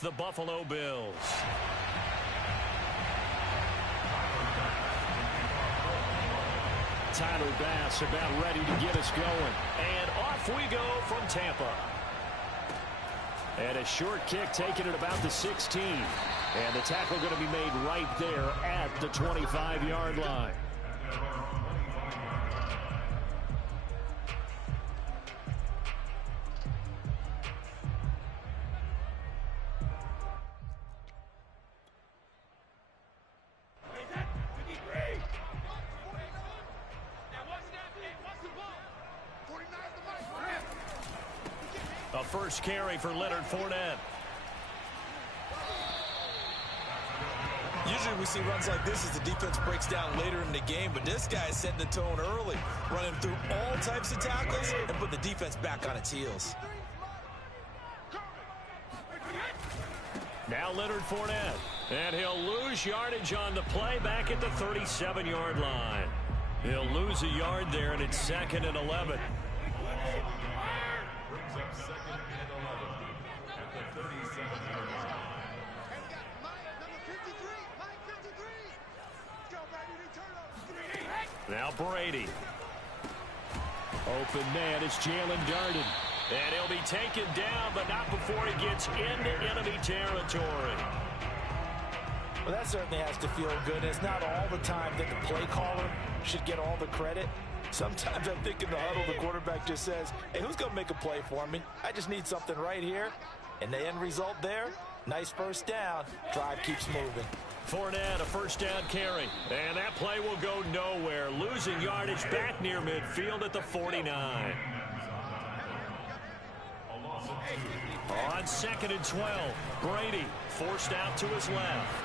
The Buffalo Bills. Tyler Bass about ready to get us going. And off we go from Tampa. And a short kick taken at about the 16. And the tackle going to be made right there at the 25-yard line. A first carry for Leonard Fournette. Usually we see runs like this as the defense breaks down later in the game, but this guy is setting the tone early, running through all types of tackles and put the defense back on its heels. Now Leonard Fournette, and he'll lose yardage on the play back at the 37-yard line. He'll lose a yard there, and it's 2nd and 11. Now Brady. Open man is Jalen Darden. And he'll be taken down, but not before he gets into enemy territory. Well, that certainly has to feel good. It's not all the time that the play caller should get all the credit. Sometimes I think in the huddle, the quarterback just says, hey, who's going to make a play for me? I just need something right here. And the end result there, nice first down. Drive keeps moving. Fournette, a first down carry. And that play will go nowhere. Losing yardage back near midfield at the 49. On 2nd and 12, Brady forced out to his left.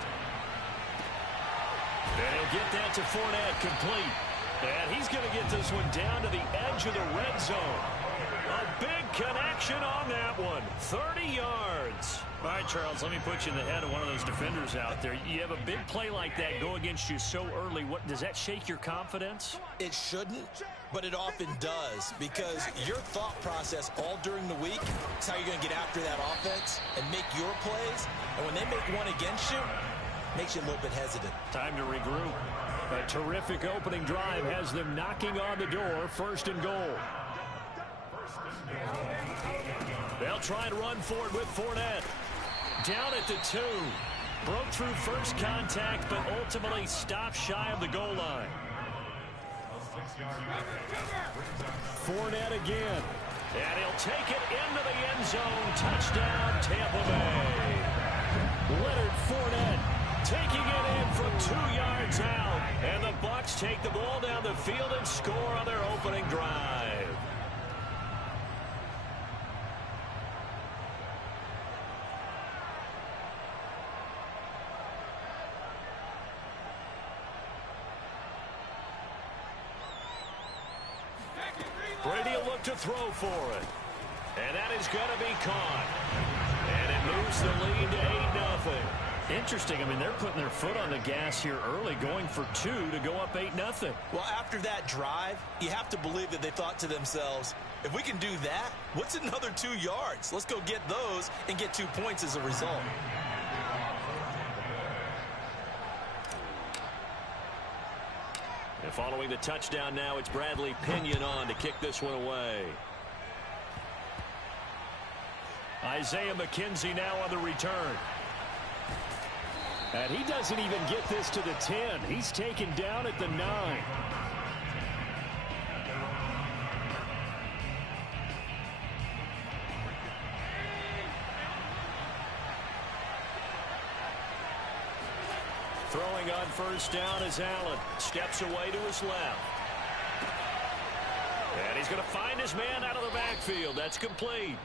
And he'll get that to Fournette, complete. And he's going to get this one down to the edge of the red zone. A big connection on that one. 30 yards. All right, Charles, let me put you in the head of one of those defenders out there. You have a big play like that go against you so early. What does that shake your confidence? It shouldn't, but it often does, because your thought process all during the week is how you're going to get after that offense and make your plays. And when they make one against you, it makes you a little bit hesitant. Time to regroup. A terrific opening drive has them knocking on the door. 1st and goal. They'll try and run for it with Fournette. Down at the 2. Broke through first contact, but ultimately stopped shy of the goal line. Fournette again. And he'll take it into the end zone. Touchdown, Tampa Bay. Leonard Fournette taking it in from 2 yards out. And the Bucs take the ball down the field and score on their opening drive. Brady will look to throw for it. And that is going to be caught. And it moves the lead to 8-0. Interesting. I mean, they're putting their foot on the gas here early, going for 2 to go up 8-0. Well, after that drive, you have to believe that they thought to themselves, if we can do that, what's another 2 yards? Let's go get those and get 2 points as a result. And following the touchdown now, it's Bradley Pinion on to kick this one away. Isaiah McKenzie now on the return. And he doesn't even get this to the 10. He's taken down at the 9. Throwing on first down is Allen. Steps away to his left. And he's going to find his man out of the backfield. That's complete.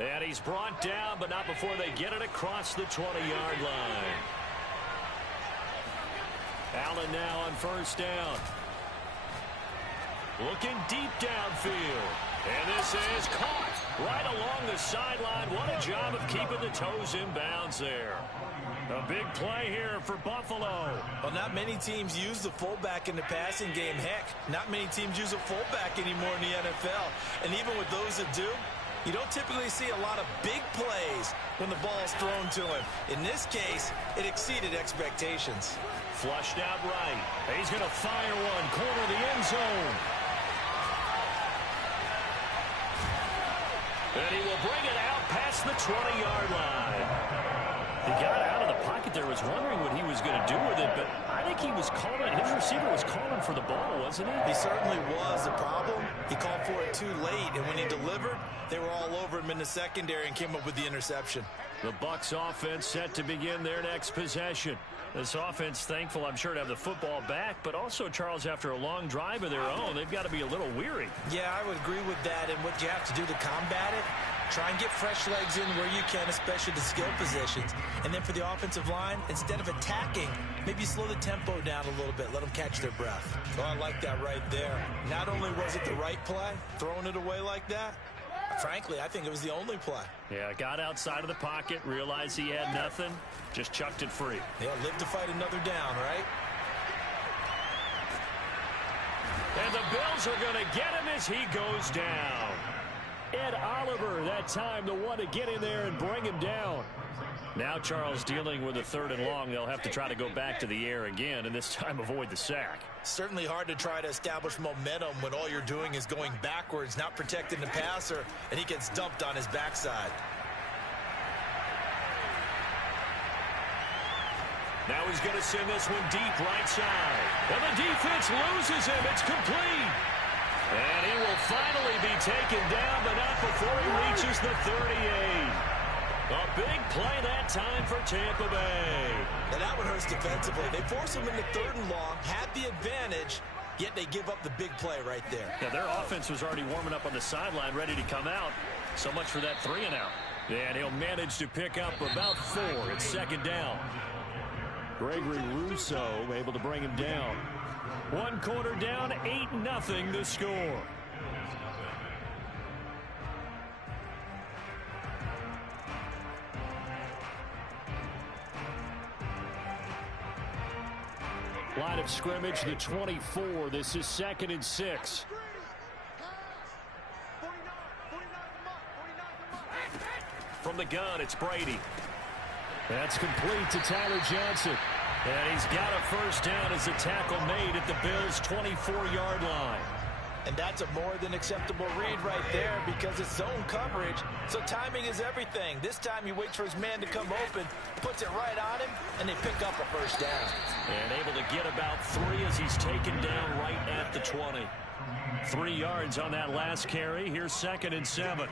And he's brought down, but not before they get it across the 20-yard line. Allen now on first down. Looking deep downfield. And this is caught right along the sideline. What a job of keeping the toes in bounds there. A big play here for Buffalo. Well, not many teams use the fullback in the passing game. Heck, not many teams use a fullback anymore in the NFL. And even with those that do, You don't typically see a lot of big plays when the ball's thrown to him. In this case, it exceeded expectations. Flushed out right. He's going to fire one. Corner of the end zone. And he will bring it out past the 20-yard line. He got out of the pocket there, was wondering what he was going to do with it, but I think he was calling, his receiver was calling for the ball, wasn't he? He certainly was. The problem, he called for it too late, and when he delivered, they were all over him in the secondary and came up with the interception. The Bucs offense set to begin their next possession. This offense thankful, I'm sure, to have the football back, but also, Charles, after a long drive of their own, they've got to be a little weary. Yeah, I would agree with that, and what you have to do to combat it, try and get fresh legs in where you can, especially the skill positions. And then for the offensive line, instead of attacking, maybe slow the tempo down a little bit, let them catch their breath. Oh, I like that right there. Not only was it the right play, throwing it away like that, frankly, I think it was the only play. Yeah, got outside of the pocket, realized he had nothing, just chucked it free. Yeah, live to fight another down, right? And the Bills are going to get him as he goes down. Ed Oliver, that time, the one to get in there and bring him down. Now Charles dealing with a 3rd and long. They'll have to try to go back to the air again, and this time avoid the sack. Certainly hard to try to establish momentum when all you're doing is going backwards, not protecting the passer, and he gets dumped on his backside. Now he's going to send this one deep right side. And the defense loses him. It's complete. And he will finally be taken down, but not before he reaches the 38. A big play that time for Tampa Bay. And that one hurts defensively. They force him into 3rd and long, had the advantage, yet they give up the big play right there. Yeah, their offense was already warming up on the sideline, ready to come out. So much for that 3 and out. And he'll manage to pick up about 4. It's 2nd down. Gregory Rousseau able to bring him down. 1 quarter down, 8-0 the score. Line of scrimmage, the 24. This is 2nd and 6. From the gun, it's Brady. That's complete to Tyler Johnson. And he's got a 1st down as the tackle made at the Bills' 24-yard line. And that's a more than acceptable read right there because it's zone coverage, so timing is everything. This time he waits for his man to come open, puts it right on him, and they pick up a 1st down. And able to get about 3 as he's taken down right at the 20. 3 yards on that last carry. Here's 2nd and 7.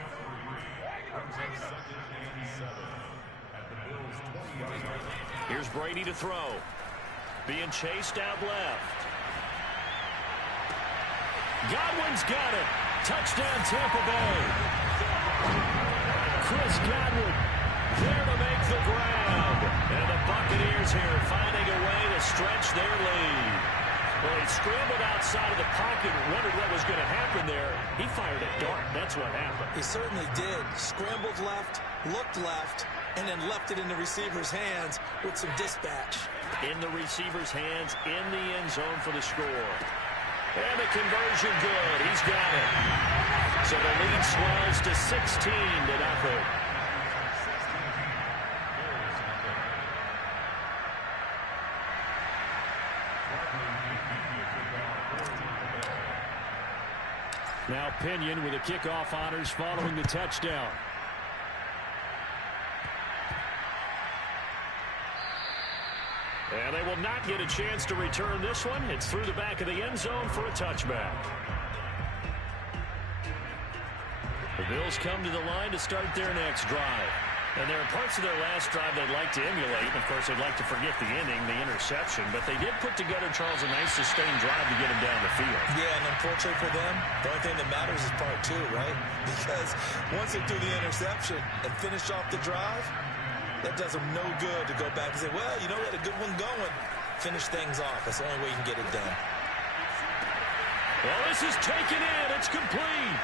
Here's Brady to throw. Being chased out left. Godwin's got it. Touchdown, Tampa Bay. Chris Godwin there to make the grab. And the Buccaneers here finding a way to stretch their lead. Well, he scrambled outside of the pocket and wondered what was going to happen there. He fired a dart. That's what happened. He certainly did. Scrambled left, looked left, and then left it in the receiver's hands with some dispatch. In the receiver's hands, in the end zone for the score. And the conversion good. He's got it. So the lead swells to 16-0. Now Pinion with the kickoff honors following the touchdown. And they will not get a chance to return this one. It's through the back of the end zone for a touchback. The Bills come to the line to start their next drive. And there are parts of their last drive they'd like to emulate. Of course, they'd like to forget the inning, the interception. But they did put together, Charles, a nice sustained drive to get him down the field. Yeah, and unfortunately for them, the only thing that matters is part 2, right? Because once they do the interception and finish off the drive, that does them no good to go back and say, well, you know, we had a good one going. Finish things off. That's the only way you can get it done. Well, this is taken in. It's complete.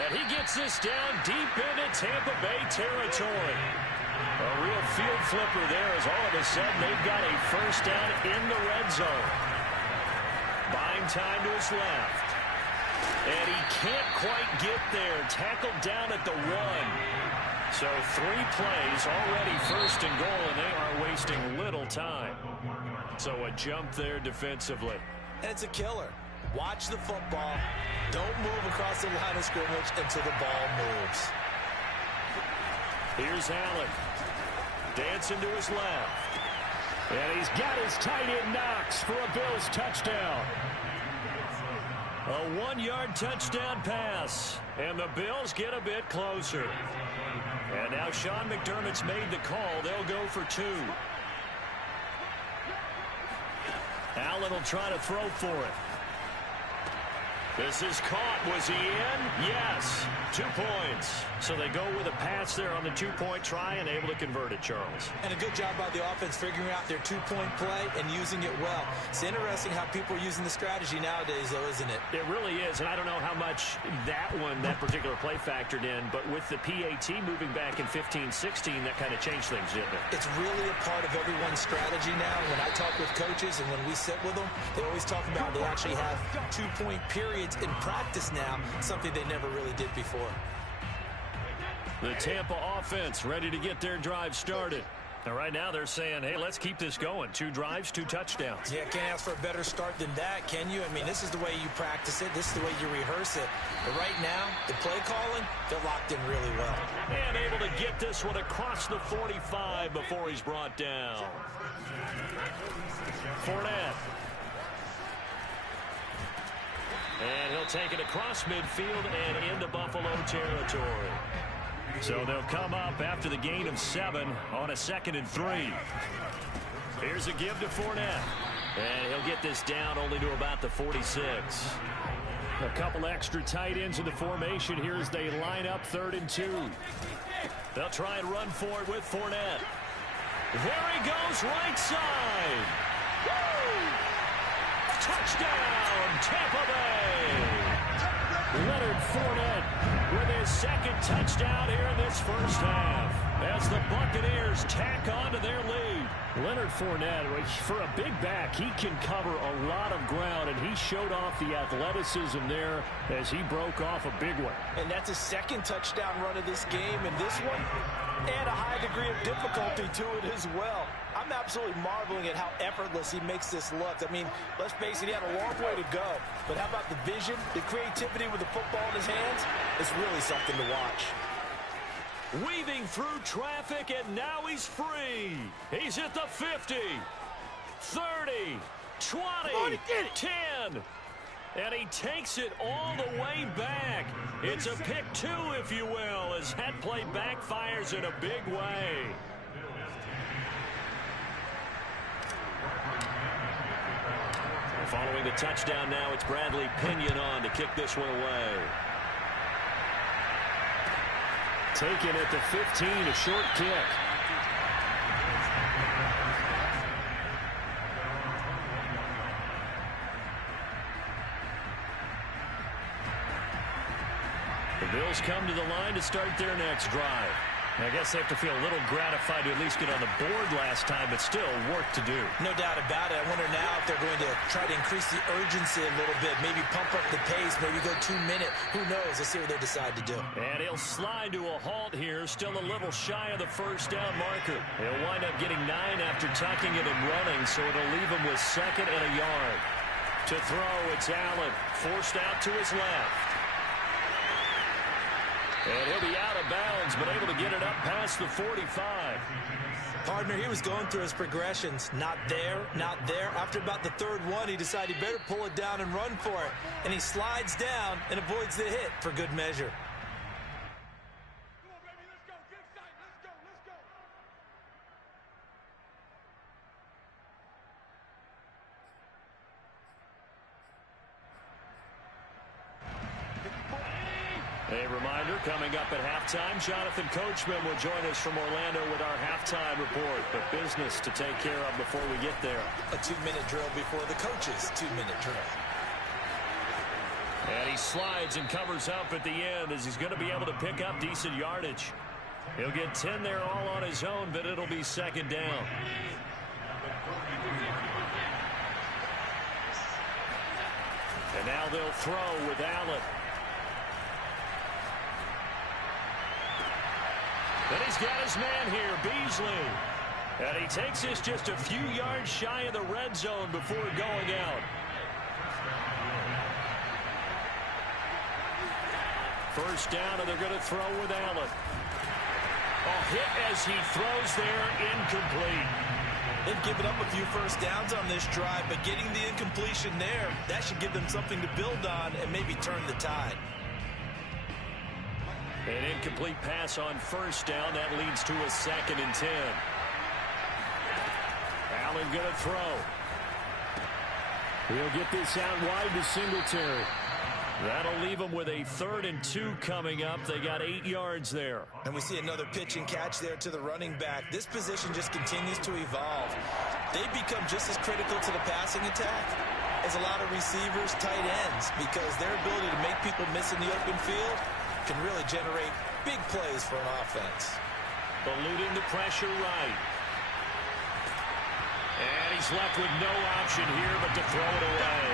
And he gets this down deep into Tampa Bay territory. A real field flipper there as all of a sudden they've got a 1st down in the red zone. Buying time to his left. And he can't quite get there. Tackled down at the 1. So 3 plays already first and goal, and they are wasting little time. So a jump there defensively. And it's a killer. Watch the football. Don't move across the line of scrimmage until the ball moves. Here's Allen. Dancing to his left. And he's got his tight end Knox for a Bills touchdown. A 1-yard touchdown pass. And the Bills get a bit closer. And now Sean McDermott's made the call. They'll go for 2. Allen will try to throw for it. This is caught. Was he in? Yes. 2 points. So they go with a pass there on the 2-point try and able to convert it, Charles. And a good job by the offense figuring out their 2-point play and using it well. It's interesting how people are using the strategy nowadays, though, isn't it? It really is, and I don't know how much that particular play factored in, but with the PAT moving back in 15-16, that kind of changed things, didn't it? It's really a part of everyone's strategy now. When I talk with coaches and when we sit with them, they always talk about they actually have 2-point periods in practice now, something they never really did before. The Tampa offense ready to get their drive started. And right now they're saying, hey, let's keep this going. 2 drives, 2 touchdowns. Yeah, can't ask for a better start than that, can you? I mean, this is the way you practice it. This is the way you rehearse it. But right now, the play calling, they're locked in really well. And able to get this one across the 45 before he's brought down. Fournette. And he'll take it across midfield and into Buffalo territory. So they'll come up after the gain of 7 on a 2nd and 3. Here's a give to Fournette. And he'll get this down only to about the 46. A couple extra tight ends in the formation here as they line up 3rd and 2. They'll try and run for it with Fournette. There he goes, right side. Woo! Touchdown, Tampa Bay. Leonard Fournette with his 2nd touchdown here in this first half as the Buccaneers tack on to their lead. Leonard Fournette, for a big back, he can cover a lot of ground, and he showed off the athleticism there as he broke off a big one. And that's his 2nd touchdown run of this game, and this one, and a high degree of difficulty to it as well. I'm absolutely marveling at how effortless he makes this look. I mean, let's face it, he had a long way to go. But how about the vision, the creativity with the football in his hands? It's really something to watch. Weaving through traffic, and now he's free. He's at the 50, 30, 20, 10. And he takes it all the way back. It's a pick 2, if you will, as that play backfires in a big way. Following the touchdown now, it's Bradley Pinion on to kick this one away. Taken at the 15, a short kick. The Bills come to the line to start their next drive. I guess they have to feel a little gratified to at least get on the board last time, but still work to do. No doubt about it. I wonder now if they're going to try to increase the urgency a little bit, maybe pump up the pace, maybe go 2-minute. Who knows? Let's see what they decide to do. And he'll slide to a halt here, still a little shy of the first down marker. He'll wind up getting 9 after tucking it and running, so it'll leave him with 2nd and a yard. To throw, it's Allen, forced out to his left. And he'll be out of bounds, but able to get it up past the 45. Partner, he was going through his progressions. Not there, not there. After about the 3rd one, he decided he better pull it down and run for it. And he slides down and avoids the hit for good measure. A reminder, coming up at halftime, Jonathan Coachman will join us from Orlando with our halftime report. But business to take care of before we get there. A 2-minute drill before the coach's 2-minute drill. And he slides and covers up at the end as he's going to be able to pick up decent yardage. He'll get 10 there all on his own, but it'll be 2nd down. And now they'll throw with Allen. And he's got his man here, Beasley. And he takes this just a few yards shy of the red zone before going out. First down, and they're going to throw with Allen. A hit as he throws there, incomplete. They've given up a few first downs on this drive, but getting the incompletion there, that should give them something to build on and maybe turn the tide. An incomplete pass on first down. That leads to a 2nd and 10. Allen going to throw. He'll get this out wide to Singletary. That'll leave them with a 3rd and 2 coming up. They got 8 yards there. And we see another pitch and catch there to the running back. This position just continues to evolve. They become just as critical to the passing attack as a lot of receivers, tight ends, because their ability to make people miss in the open field can really generate big plays for an offense. Eluding the pressure right. And he's left with no option here but to throw it away.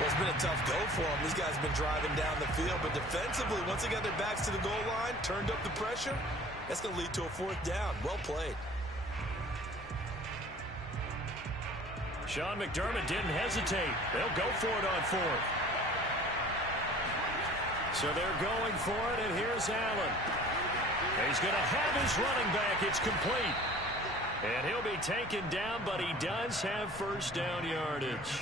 Well, it's been a tough go for them. These guys have been driving down the field, but defensively, once they got their backs to the goal line, turned up the pressure, that's going to lead to a 4th down. Well played. Sean McDermott didn't hesitate. They'll go for it on 4th. So they're going for it, and here's Allen. He's going to have his running back. It's complete. And he'll be taken down, but he does have first down yardage.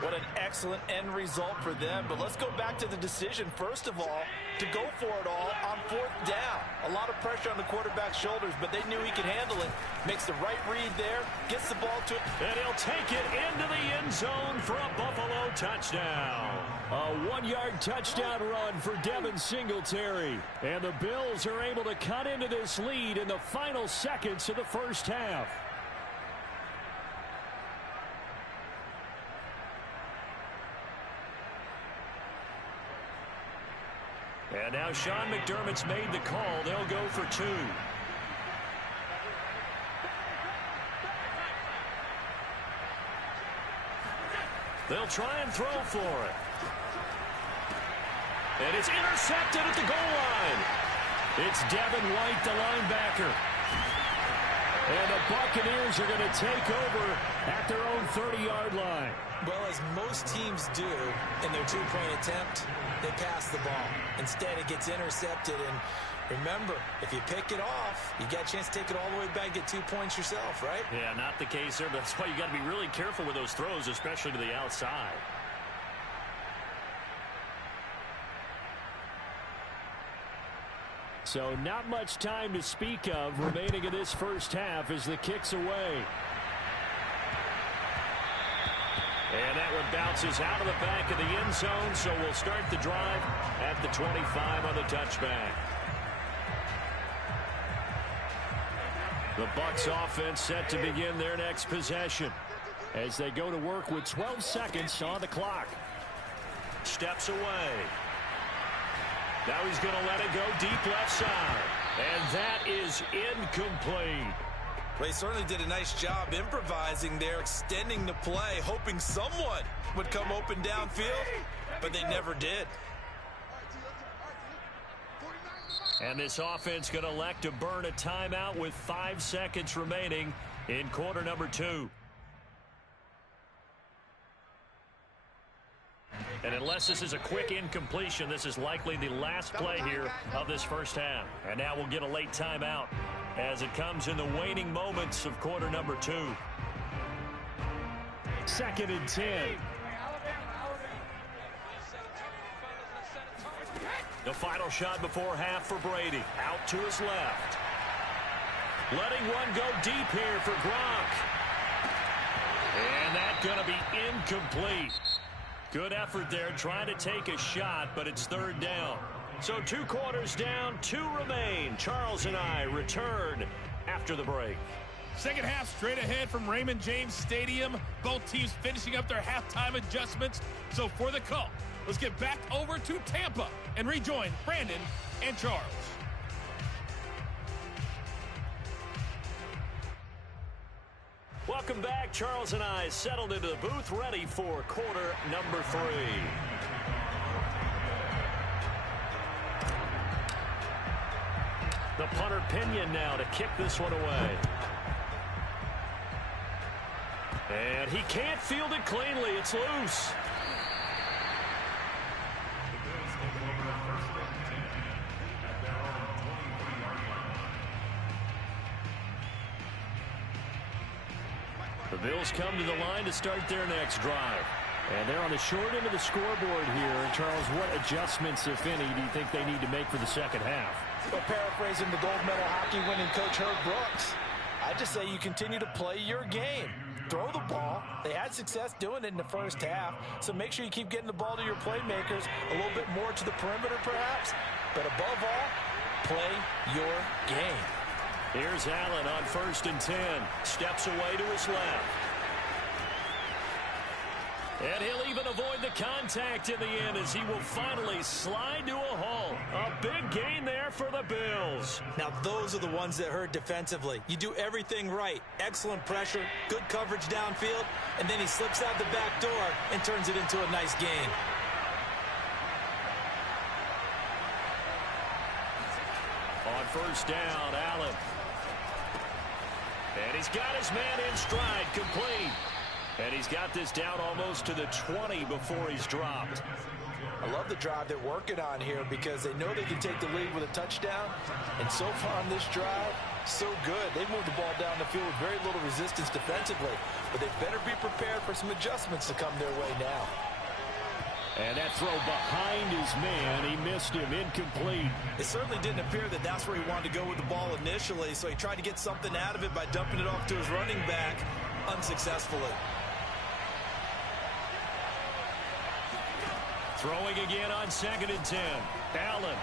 What an excellent end result for them. But let's go back to the decision, first of all, to go for it all on 4th down. A lot of pressure on the quarterback's shoulders, but they knew he could handle it. Makes the right read there, gets the ball to him. And he'll take it into the end zone for a Buffalo touchdown. A 1-yard touchdown run for Devin Singletary. And the Bills are able to cut into this lead in the final seconds of the first half. And now Sean McDermott's made the call. They'll go for 2. They'll try and throw for it. And it's intercepted at the goal line. It's Devin White, the linebacker. And the Buccaneers are going to take over at their own 30-yard line. Well, as most teams do in their 2-point attempt, they pass the ball. Instead, it gets intercepted. And remember, if you pick it off, you got a chance to take it all the way back, get 2 points yourself, right? Yeah, not the case there. That's why you got to be really careful with those throws, especially to the outside. So not much time to speak of remaining in this first half as the kick's away. And that one bounces out of the back of the end zone, so we'll start the drive at the 25 on the touchback. The Bucs offense set to begin their next possession as they go to work with 12 seconds on the clock. Steps away. Now he's going to let it go deep left side. And that is incomplete. Well, he certainly did a nice job improvising there, extending the play, hoping someone would come open downfield, but they never did. And this offense going to elect to burn a timeout with 5 seconds remaining in quarter number 2. And unless this is a quick incompletion, this is likely the last play here of this first half. And now we'll get a late timeout as it comes in the waning moments of quarter number 2. 2nd and 10. The final shot before half for Brady. Out to his left. Letting one go deep here for Gronk. And that's going to be incomplete. Good effort there trying to take a shot, but it's 3rd down. So 2 quarters down, 2 remain. Charles and I return after the break. Second half straight ahead from Raymond James Stadium. Both teams finishing up their halftime adjustments. So for the call, let's get back over to Tampa and rejoin Brandon and Charles. Welcome Welcome back. Charles and I settled into the booth, ready for quarter number 3. The punter Pinion now to kick this one away. And he can't field it cleanly. It's loose. The Bills come to the line to start their next drive. And they're on the short end of the scoreboard here. Charles, what adjustments, if any, do you think they need to make for the second half? Well, paraphrasing the gold medal hockey winning coach Herb Brooks, I just say you continue to play your game. Throw the ball. They had success doing it in the first half, so make sure you keep getting the ball to your playmakers, a little bit more to the perimeter perhaps, but above all, play your game. Here's Allen on 1st and 10. Steps away to his left. And he'll even avoid the contact in the end as he will finally slide to a halt. A big gain there for the Bills. Now, those are the ones that hurt defensively. You do everything right. Excellent pressure, good coverage downfield, and then he slips out the back door and turns it into a nice gain. On 1st down, Allen. And he's got his man in stride, complete. And he's got this down almost to the 20 before he's dropped. I love the drive they're working on here because they know they can take the lead with a touchdown. And so far on this drive, so good. They moved the ball down the field with very little resistance defensively. But they better be prepared for some adjustments to come their way now. And that throw behind his man, he missed him, incomplete. It certainly didn't appear that that's where he wanted to go with the ball initially, so he tried to get something out of it by dumping it off to his running back unsuccessfully. Throwing again on 2nd and 10. Allen.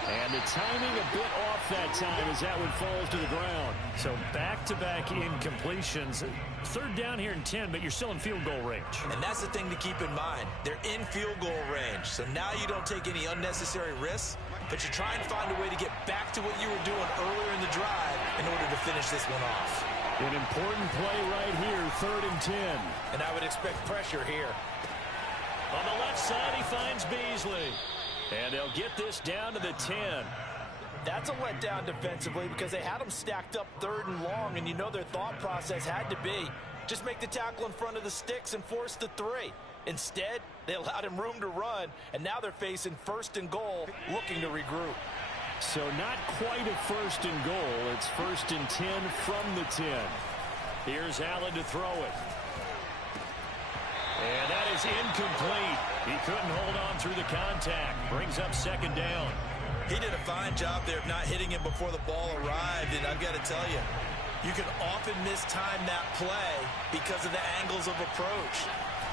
And the timing a bit off that time as that one falls to the ground. So back-to-back incompletions. 3rd down here in 10, but you're still in field goal range. And that's the thing to keep in mind. They're in field goal range. So now you don't take any unnecessary risks, but you try and find a way to get back to what you were doing earlier in the drive in order to finish this one off. An important play right here, 3rd and 10. And I would expect pressure here. On the left side, he finds Beasley. And they'll get this down to the 10. That's a letdown defensively because they had them stacked up 3rd and long, and you know their thought process had to be just make the tackle in front of the sticks and force the 3. Instead, they allowed him room to run, and now they're facing 1st and goal, looking to regroup. So not quite a 1st and goal. It's 1st and 10 from the 10. Here's Allen to throw it. And that is incomplete. He couldn't hold on through the contact. Brings up 2nd down. He did a fine job there of not hitting him before the ball arrived, and I've got to tell you, you can often mistime that play because of the angles of approach.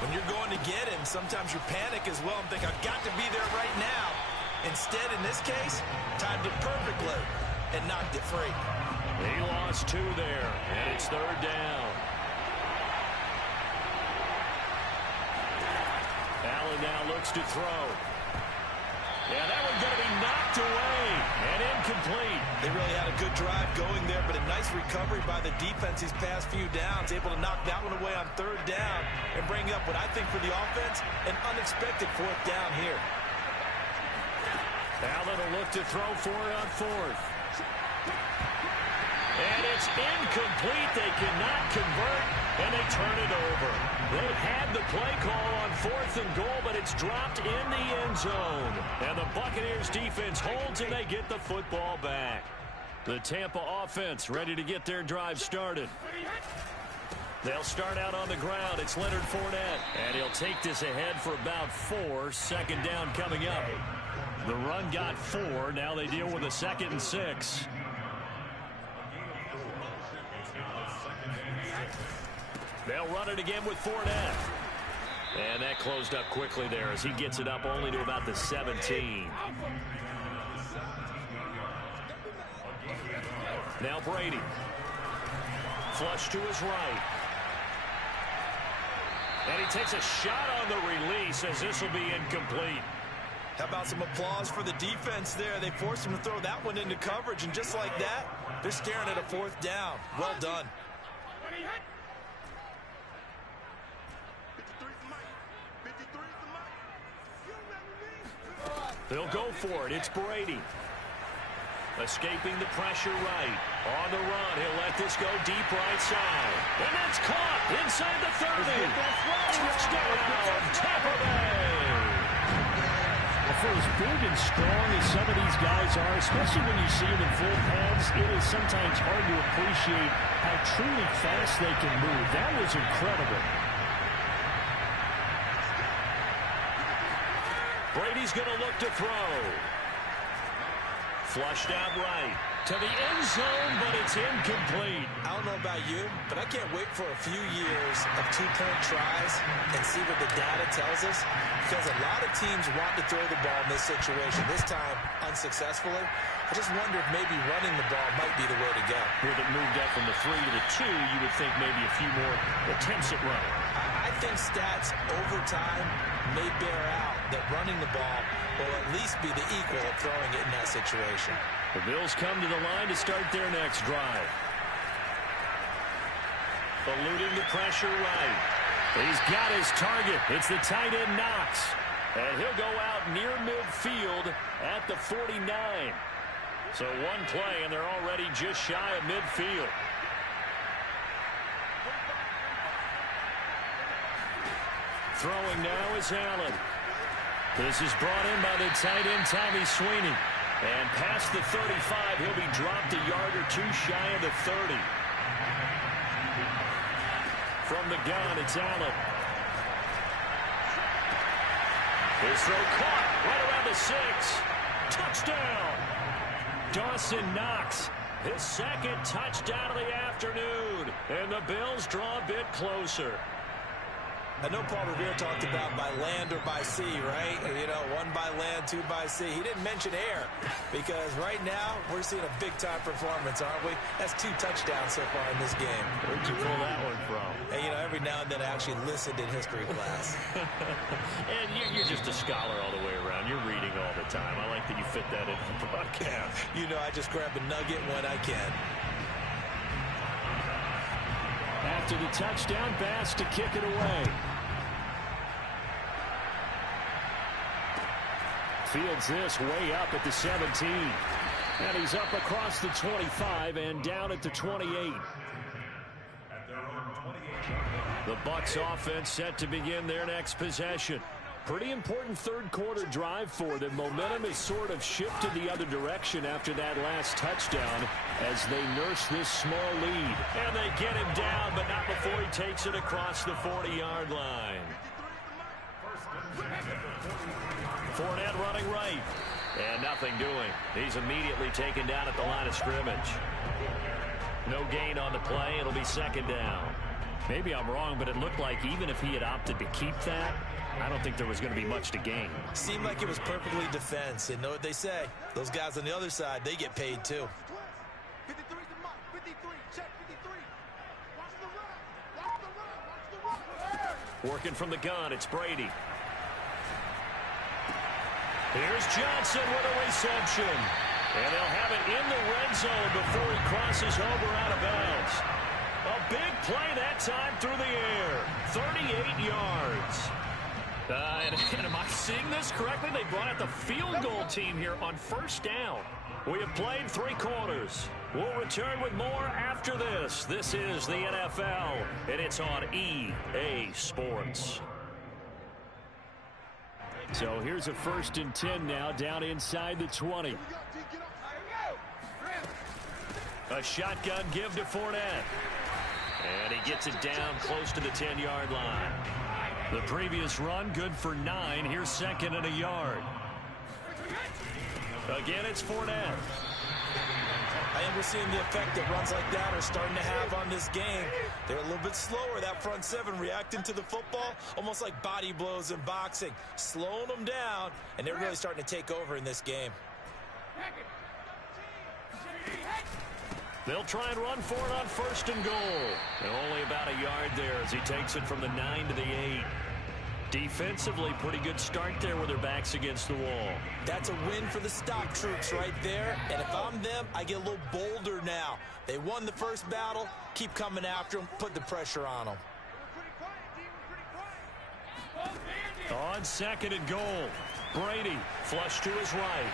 When you're going to get him, sometimes you panic as well and think, I've got to be there right now. Instead, in this case, timed it perfectly and knocked it free. He lost 2 there, and it's 3rd down. Allen now looks to throw. Yeah, that one's going to be knocked away and incomplete. They really had a good drive going there, but a nice recovery by the defense these past few downs, able to knock that one away on 3rd down and bring up what I think for the offense, an unexpected 4th down here. Allen will look to throw for it on 4th. And it's incomplete. They cannot convert, and they turn it over. They had the play call on 4th and goal, but it's dropped in the end zone. And the Buccaneers defense holds, and they get the football back. The Tampa offense ready to get their drive started. They'll start out on the ground. It's Leonard Fournette, and he'll take this ahead for about 4. 2nd down coming up. The run got 4. Now they deal with a 2nd and 6. They'll run it again with Fournette. And that closed up quickly there as he gets it up only to about the 17. Now Brady. Flush to his right. And he takes a shot on the release as this will be incomplete. How about some applause for the defense there? They forced him to throw that one into coverage, and just like that, they're staring at a 4th down. Well done. They'll go for it. It's Brady. Escaping the pressure right. On the run, he'll let this go deep right side. And that's caught inside the 30. Touchdown, Tampa Bay. Well, for as big and strong as some of these guys are, especially when you see them in full pads, it is sometimes hard to appreciate how truly fast they can move. That was incredible. Brady's going to look to throw. Flushed out right to the end zone, but it's incomplete. I don't know about you, but I can't wait for a few years of two-point tries and see what the data tells us, because a lot of teams want to throw the ball in this situation, this time unsuccessfully. I just wonder if maybe running the ball might be the way to go. With it moved up from the 3 to the 2, you would think maybe a few more attempts at running. I think stats over time may bear out that running the ball will at least be the equal of throwing it in that situation. The Bills come to the line to start their next drive. Eluding the pressure right. He's got his target. It's the tight end Knox. And he'll go out near midfield at the 49. So one play, and they're already just shy of midfield. Throwing now is Allen. This is brought in by the tight end, Tommy Sweeney. And past the 35, he'll be dropped a yard or two shy of the 30. From the gun, it's Allen. His throw caught right around the 6. Touchdown! Dawson Knox, his second touchdown of the afternoon. And the Bills draw a bit closer. I know Paul Revere talked about by land or by sea, right? You know, 1 by land, 2 by sea. He didn't mention air, because right now we're seeing a big-time performance, aren't we? That's 2 touchdowns so far in this game. Where'd you pull that one from? And, you know, every now and then I actually listened in history class. And you're just a scholar all the way around. You're reading all the time. I like that you fit that in the broadcast. You know, I just grab a nugget when I can. After the touchdown pass to kick it away. Fields this way up at the 17. And he's up across the 25 and down at the 28. The Bucs offense set to begin their next possession. Pretty important third quarter drive for them. Momentum has sort of shifted the other direction after that last touchdown as they nurse this small lead. And they get him down, but not before he takes it across the 40-yard line. Fournette running right. And nothing doing. He's immediately taken down at the line of scrimmage. No gain on the play. It'll be second down. Maybe I'm wrong, but it looked like even if he had opted to keep that, I don't think there was going to be much to gain. Seemed like it was perfectly defense. And know what they say? Those guys on the other side, they get paid too. 53's the mark. 53. Check 53. Watch the run. Watch the run. Watch the run. Working from the gun, it's Brady. Here's Johnson with a reception. And they'll have it in the red zone before he crosses over out of bounds. A big play that time through the air. 38 yards. And am I seeing this correctly? They brought out the field goal team here on first down. We have played 3 quarters. We'll return with more after this. This is the NFL, and it's on EA Sports. So here's a 1st and 10 now down inside the 20. A shotgun give to Fournette. And he gets it down close to the 10-yard line. The previous run good for 9. Here's second and a yard. Again, it's Fournette. I think we're seeing the effect that runs like that are starting to have on this game. They're a little bit slower, that front 7, reacting to the football, almost like body blows in boxing, slowing them down, and they're really starting to take over in this game. They'll try and run for it on 1st and goal. And only about a yard there as he takes it from the 9 to the 8. Defensively, pretty good start there with their backs against the wall. That's a win for the stop troops right there. And if I'm them, I get a little bolder now. They won the first battle. Keep coming after them. Put the pressure on them. On second and goal, Brady flush to his right.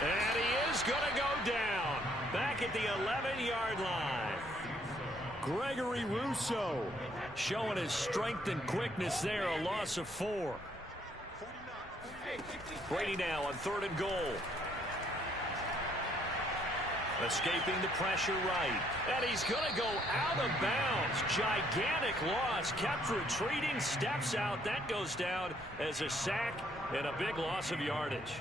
And he is going to go down. Back at the 11-yard line. Gregory Rousseau showing his strength and quickness there. A loss of 4. Brady now on third and goal. Escaping the pressure right. And he's going to go out of bounds. Gigantic loss. Kept retreating. Steps out. That goes down as a sack and a big loss of yardage.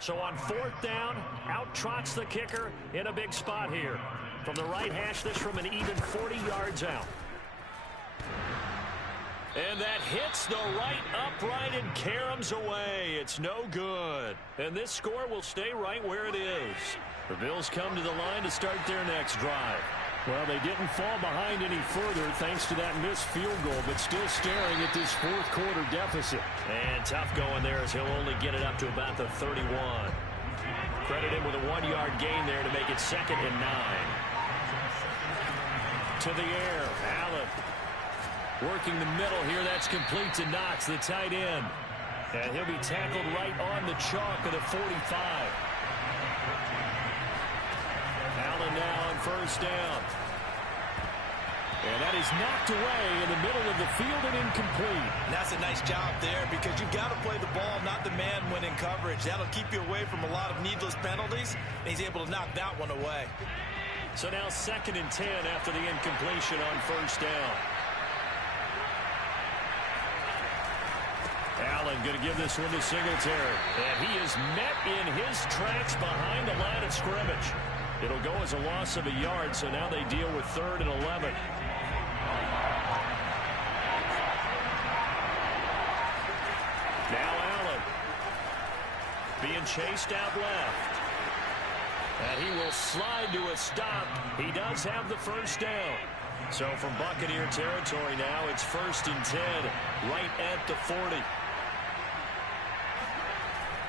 So on fourth down, out trots the kicker in a big spot here. From the right hash, this from an even 40 yards out. And that hits the right upright and caroms away. It's no good. And this score will stay right where it is. The Bills come to the line to start their next drive. Well, they didn't fall behind any further thanks to that missed field goal, but still staring at this fourth quarter deficit. And tough going there as he'll only get it up to about the 31. Credit him with a 1-yard gain there to make it 2nd and 9. To the air, Allen. Working the middle here, that's complete to Knox, the tight end. And he'll be tackled right on the chalk of the 45. Allen now on first down. And that is knocked away in the middle of the field and incomplete. And that's a nice job there because you've got to play the ball, not the man when in coverage. That'll keep you away from a lot of needless penalties, and he's able to knock that one away. So now 2nd and 10 after the incompletion on first down. Allen going to give this one to Singletary. And he is met in his tracks behind the line of scrimmage. It'll go as a loss of a yard, so now they deal with 3rd and 11. Now Allen being chased out left. And he will slide to a stop. He does have the first down. So from Buccaneer territory now, it's 1st and 10 right at the 40.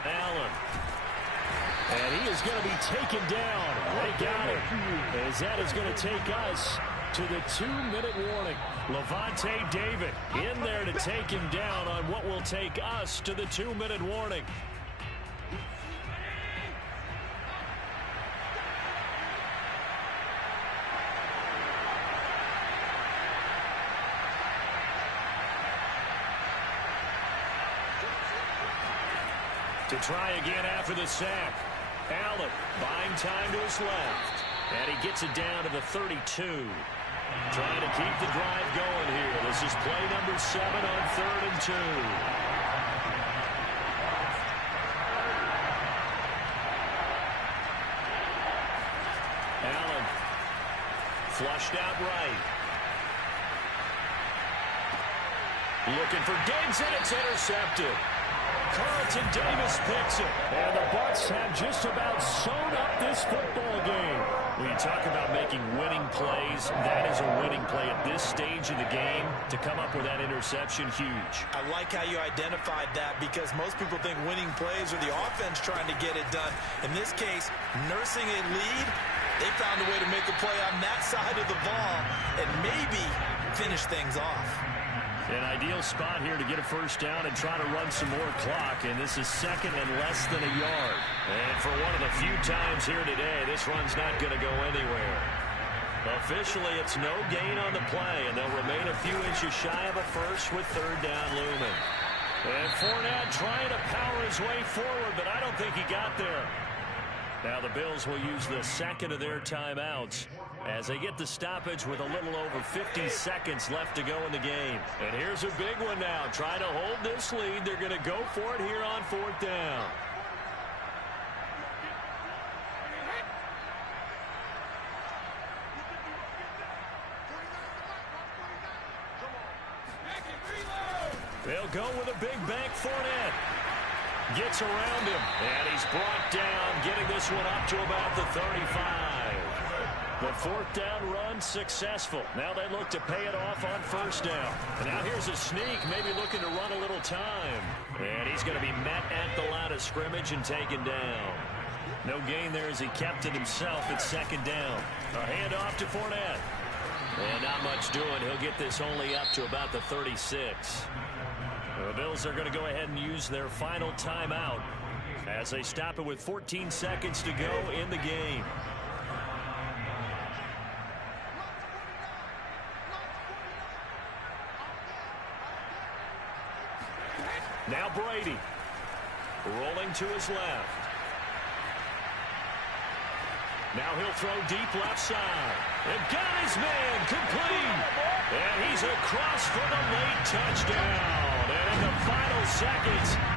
Allen. And he is going to be taken down. They got him. As that is going to take us to the 2-minute warning. Levante David in there to take him down on what will take us to the 2-minute warning. To try again after the sack. Allen buying time to his left. And he gets it down to the 32. Trying to keep the drive going here. This is play number 7 on 3rd and 2. Allen flushed out right. Looking for Diggs, and it's intercepted. Carlton Davis picks it. And the Bucs have just about sewn up this football game. When you talk about making winning plays, that is a winning play at this stage of the game. To come up with that interception, huge. I like how you identified that because most people think winning plays are the offense trying to get it done. In this case, nursing a lead, they found a way to make a play on that side of the ball and maybe finish things off. An ideal spot here to get a first down and try to run some more clock. And this is 2nd and less than a yard. And for one of the few times here today, this run's not going to go anywhere. Officially, it's no gain on the play, and they'll remain a few inches shy of a first with 3rd down looming. And Fournette trying to power his way forward, but I don't think he got there. Now the Bills will use the 2nd of their timeouts as they get the stoppage with a little over 50 seconds left to go in the game. And here's a big one now. Trying to hold this lead. They're going to go for it here on 4th down. They'll go with a big bank. Fournette gets around him, and he's brought down, getting this one up to about the 35. The 4th down run successful. Now they look to pay it off on 1st down. And now here's a sneak, maybe looking to run a little time. And he's going to be met at the line of scrimmage and taken down. No gain there as he kept it himself at 2nd down. A handoff to Fournette. And not much doing. He'll get this only up to about the 36. The Bills are going to go ahead and use their final timeout as they stop it with 14 seconds to go in the game. Now Brady rolling to his left. Now he'll throw deep left side. And got his man complete. And he's across for the late touchdown. And in the final seconds,